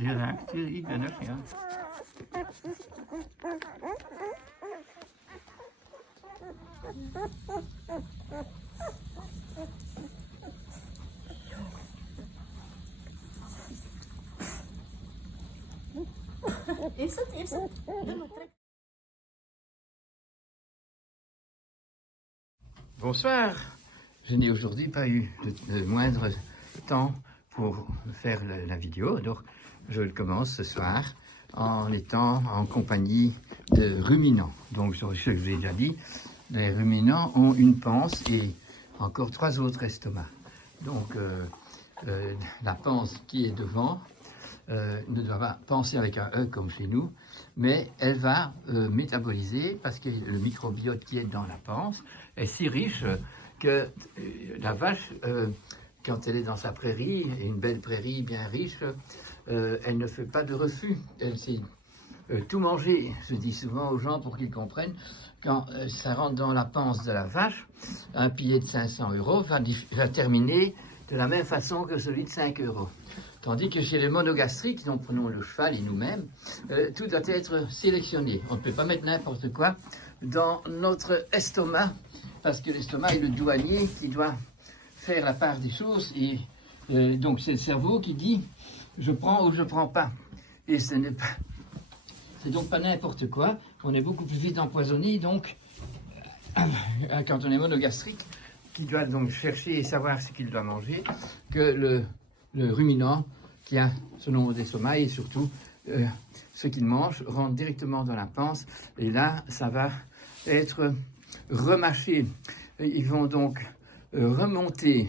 Je raakt hier iedereen, ja. Is het? Doe maar, trek. Bonsoir. Je n'ai aujourd'hui pas eu le moindre temps pour faire la vidéo, donc je le commence ce soir en étant en compagnie de ruminants. Donc, ce que je vous ai déjà dit, les ruminants ont une panse et encore 3 autres estomacs. Donc, la panse qui est devant ne doit pas penser avec un E comme chez nous, mais elle va métaboliser parce que le microbiote qui est dans la panse est si riche que la vache, quand elle est dans sa prairie, une belle prairie bien riche, elle ne fait pas de refus. Elle sait tout manger. Je dis souvent aux gens pour qu'ils comprennent, quand ça rentre dans la panse de la vache, un billet de 500 € va terminer de la même façon que celui de 5 €. Tandis que chez les monogastriques, donc prenons le cheval et nous-mêmes, tout doit être sélectionné. On ne peut pas mettre n'importe quoi dans notre estomac, parce que l'estomac est le douanier qui doit faire la part des choses. Et donc c'est le cerveau qui dit « je prends ou je ne prends pas ». Et ce n'est pas... C'est donc pas n'importe quoi. On est beaucoup plus vite empoisonné, donc, quand on est monogastrique, qui doit donc chercher et savoir ce qu'il doit manger, que le ruminant qui a ce nombre d'estomacs et surtout ce qu'il mange rentre directement dans la panse et là ça va être remâché. Ils vont donc remonter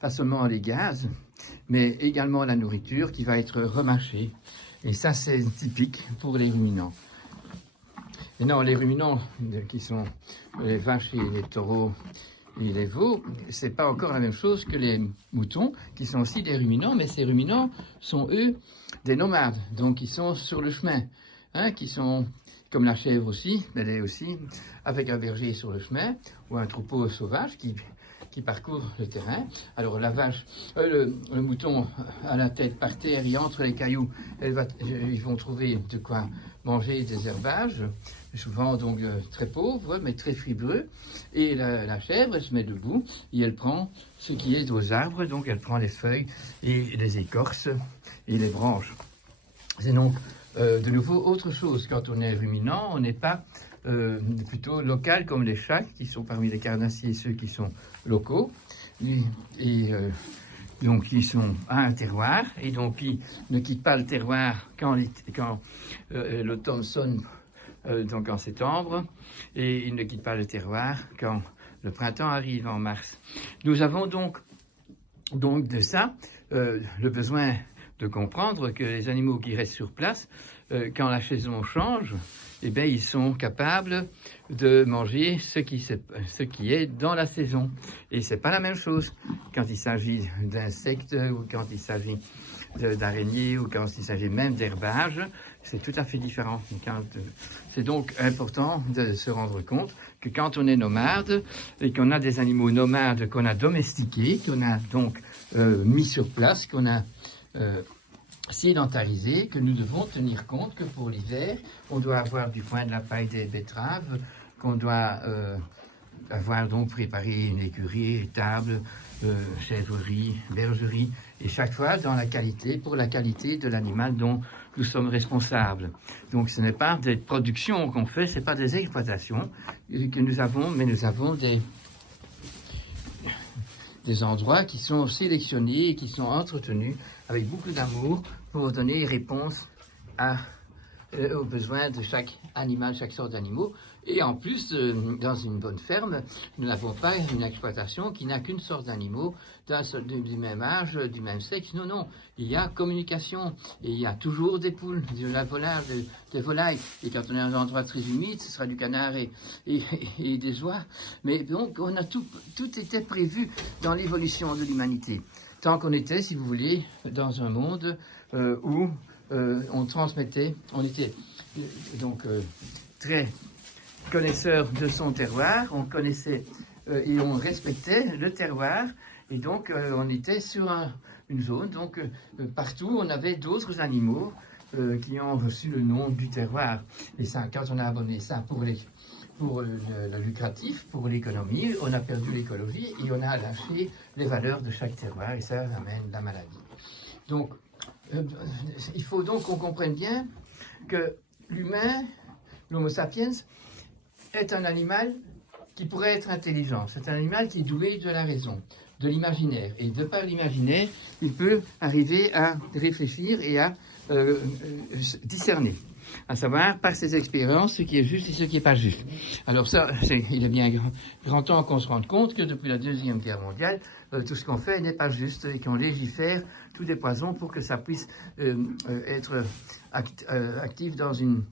pas seulement les gaz mais également la nourriture qui va être remâchée et ça c'est typique pour les ruminants. Et non, les ruminants qui sont les vaches et les taureaux et les veaux, c'est pas encore la même chose que les moutons, qui sont aussi des ruminants, mais ces ruminants sont, eux, des nomades, donc ils sont sur le chemin, hein, qui sont, comme la chèvre aussi, elle est aussi avec un berger sur le chemin, ou un troupeau sauvage qui parcourt le terrain. Alors la vache, le mouton a la tête par terre, et entre les cailloux, ils vont trouver de quoi manger des herbages, souvent donc très pauvres, mais très fibreux. Et la chèvre, elle se met debout et elle prend ce qui est aux arbres, donc elle prend les feuilles et les écorces et les branches. C'est donc de nouveau autre chose. Quand on est ruminant, on n'est pas plutôt local comme les chats, qui sont parmi les carnassiers ceux qui sont locaux. Et donc ils sont à un terroir et donc ils ne quittent pas le terroir quand l'automne sonne, donc en septembre, et ils ne quittent pas le terroir quand le printemps arrive en mars. Nous avons donc de ça le besoin de comprendre que les animaux qui restent sur place, quand la saison change, eh bien, ils sont capables de manger ce qui est dans la saison. Et c'est pas la même chose quand il s'agit d'insectes ou quand il s'agit d'araignées ou quand il s'agit même d'herbage. C'est tout à fait différent. C'est donc important de se rendre compte que quand on est nomade et qu'on a des animaux nomades qu'on a domestiqués, qu'on a donc mis sur place, qu'on a sédentarisé, que nous devons tenir compte que pour l'hiver, on doit avoir du foin, de la paille, des betteraves, qu'on doit avoir donc préparé une écurie, étable, chèvrerie, bergerie, et chaque fois dans la qualité, pour la qualité de l'animal dont nous sommes responsables. Donc ce n'est pas des productions qu'on fait, ce n'est pas des exploitations que nous avons, mais nous avons des endroits qui sont sélectionnés et qui sont entretenus avec beaucoup d'amour pour donner réponse aux besoins de chaque animal, chaque sorte d'animaux. Et en plus, dans une bonne ferme, nous n'avons pas une exploitation qui n'a qu'une sorte d'animaux du même âge, du même sexe. Non, non, il y a communication. Et il y a toujours des poules, de la volaille, des volailles. Et quand on est dans un endroit très humide, ce sera du canard et des oies. Mais donc, on a tout était prévu dans l'évolution de l'humanité. Tant qu'on était, si vous voulez, dans un monde où on transmettait, on était donc très connaisseur de son terroir, on connaissait et on respectait le terroir Et donc, on était sur une zone, donc partout, on avait d'autres animaux qui ont reçu le nom du terroir. Et ça, quand on a abonné ça pour le lucratif, pour l'économie, on a perdu l'écologie et on a lâché les valeurs de chaque terroir et ça amène la maladie. Donc, il faut donc qu'on comprenne bien que l'humain, l'Homo sapiens, est un animal qui pourrait être intelligent. C'est un animal qui est doué de la raison, de l'imaginaire. Et de par l'imaginaire, il peut arriver à réfléchir et à discerner, à savoir par ses expériences ce qui est juste et ce qui n'est pas juste. Alors ça, il est bien grand temps qu'on se rende compte que depuis la Deuxième Guerre mondiale, tout ce qu'on fait n'est pas juste et qu'on légifère tous des poisons pour que ça puisse être actif dans une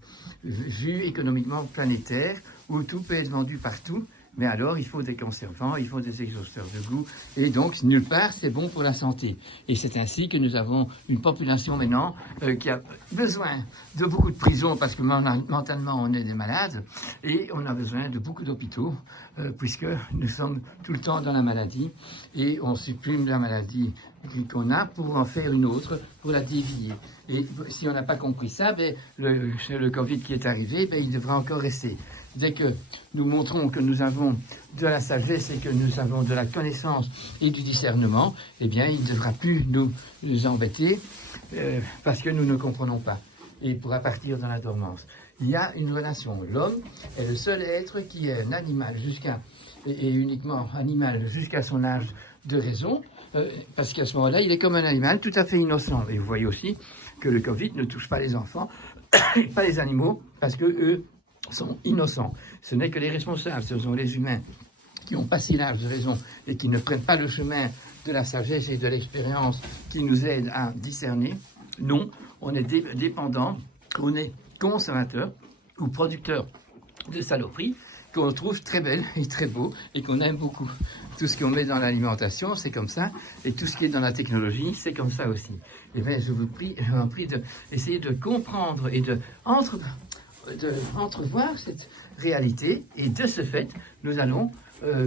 vue économiquement planétaire où tout peut être vendu partout. Mais alors, il faut des conservants, il faut des exhausteurs de goût, et donc, nulle part, c'est bon pour la santé. Et c'est ainsi que nous avons une population maintenant qui a besoin de beaucoup de prisons, parce que mentalement, on est des malades, et on a besoin de beaucoup d'hôpitaux, puisque nous sommes tout le temps dans la maladie, et on supprime la maladie qu'on a pour en faire une autre, pour la dévier. Et si on n'a pas compris ça, ben, le Covid qui est arrivé, ben, il devra encore rester. Dès que nous montrons que nous avons de la sagesse et que nous avons de la connaissance et du discernement, eh bien, il ne devra plus nous embêter parce que nous ne comprenons pas. Et il pourra partir dans la dormance. Il y a une relation. L'homme est le seul être qui est un animal et uniquement animal jusqu'à son âge de raison, parce qu'à ce moment-là, il est comme un animal tout à fait innocent. Et vous voyez aussi que le Covid ne touche pas les enfants, pas les animaux, parce que eux sont innocents. Ce n'est que les responsables, ce sont les humains qui ont passé l'âge de raison et qui ne prennent pas le chemin de la sagesse et de l'expérience qui nous aident à discerner. Non, on est dépendant, on est consommateur ou producteur de saloperies qu'on trouve très belles et très beaux et qu'on aime beaucoup. Tout ce qu'on met dans l'alimentation, c'est comme ça, et tout ce qui est dans la technologie, c'est comme ça aussi. Et bien, je vous prie d'essayer de comprendre et entrevoir cette réalité, et de ce fait, nous allons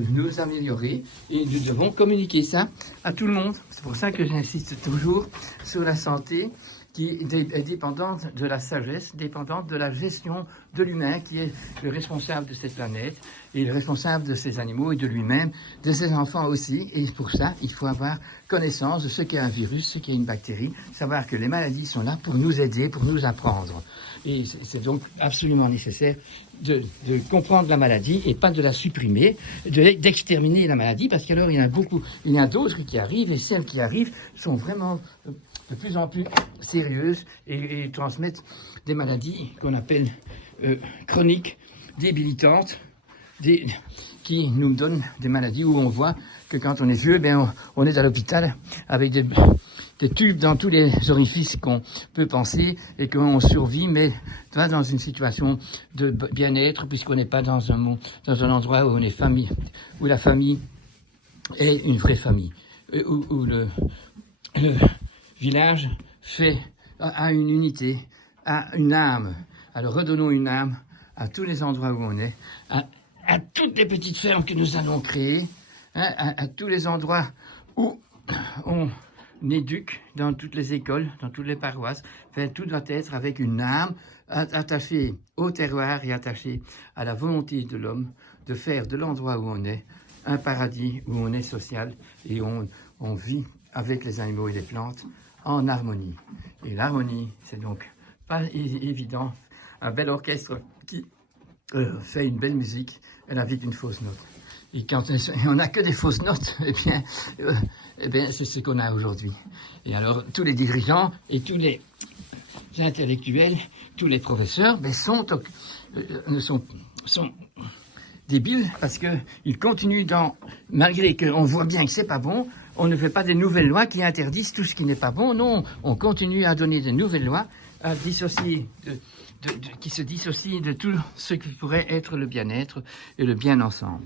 nous améliorer et nous devons communiquer ça à tout le monde. C'est pour ça que j'insiste toujours sur la santé qui est dépendante de la sagesse, dépendante de la gestion de l'humain qui est le responsable de cette planète et le responsable de ces animaux et de lui-même, de ses enfants aussi. Et pour ça, il faut avoir connaissance de ce qu'est un virus, ce qu'est une bactérie, savoir que les maladies sont là pour nous aider, pour nous apprendre. Et c'est donc absolument nécessaire de comprendre la maladie et pas de la supprimer, d'exterminer la maladie, parce qu'alors il y a d'autres qui arrivent, et celles qui arrivent sont vraiment de plus en plus sérieuses et transmettent des maladies qu'on appelle chroniques, débilitantes, qui nous donnent des maladies où on voit que quand on est vieux, ben on est à l'hôpital avec des tubes dans tous les orifices qu'on peut penser et qu'on survit, mais pas dans une situation de bien-être, puisqu'on n'est pas dans un endroit où on est famille, où la famille est une vraie famille, où le village a une unité, a une âme. Alors redonnons une âme à tous les endroits où on est, à toutes les petites fermes que nous allons créer, hein, à tous les endroits où on éduque, dans toutes les écoles, dans toutes les paroisses. Enfin, tout doit être avec une âme attachée au terroir et attachée à la volonté de l'homme de faire de l'endroit où on est un paradis où on est social et on vit avec les animaux et les plantes en harmonie. Et l'harmonie, c'est donc pas évident. Un bel orchestre qui fait une belle musique, elle invite une fausse note. Et quand on n'a que des fausses notes, eh bien c'est ce qu'on a aujourd'hui. Et alors, tous les dirigeants et tous les intellectuels, tous les professeurs, sont débiles parce qu'ils continuent malgré qu'on voit bien que c'est pas bon, on ne fait pas des nouvelles lois qui interdisent tout ce qui n'est pas bon. Non, on continue à donner des nouvelles lois à dissocier qui se dissocient de tout ce qui pourrait être le bien-être et le bien ensemble.